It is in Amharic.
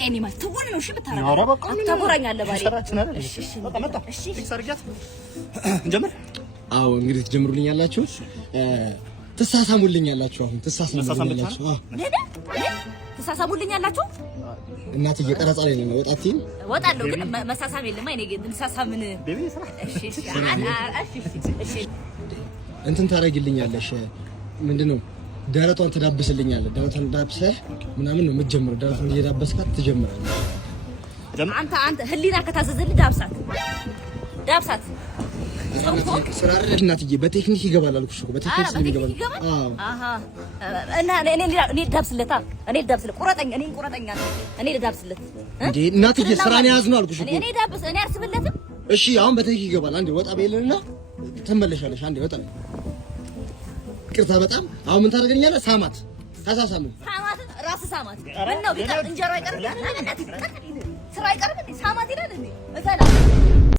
እኔ ማለት ትወን ነው። እሺ ብታረጋ አታጎራኛለህ ባሪ። እሺ በቃ መጣ። እሺ ሰርጊያት እንጀምር። አዎ እንግዲህ ትጀምሩልኛላችሁ፣ ትሳሳሙልኛላችሁ። አሁን ትሳሳሙልኛላችሁ። ትሳሳሙልኛላችሁ። እናትዬ ቀረጻ ላይ ነው። ወጣትኝ ወጣለሁ፣ ግን መሳሳም የለም። አይኔ ግን እንሳሳምን። እሺ እንትን ታረጊልኛለሽ። ምንድነው ደረቷን ትዳብስልኛለህ። ደረቷን ዳብሰህ ምናምን ነው የምትጀምረው። ደረቷን እየዳበስካት ትጀምራለህ። አንተ ህሊና ከታዘዘልህ ዳብሳት። ስራ አይደል እናትዬ፣ በቴክኒክ ይገባል አልኩሽ እኮ። በቴክኒክ ስለሚገባል። አዎ እና እኔ ዳብስለታ። እኔ ቁረጠኛ እኔ ልዳብስለት እንዴ እናትዬ፣ ስራን ያዝነው አልኩሽ እኮ። እኔ አርስብለትም። እሺ አሁን በቴክኒክ ይገባል። አንዴ ወጣ በይልና ትመለሻለሽ። አንዴ ወጣ። ይቅርታ በጣም አሁን ምን ታደርገኛለህ? ሳማት ራስ ሳማት። ምን ነው እንጀራ አይቀርም? ስራ አይቀርም እንዴ? ሳማት ይላል እንዴ?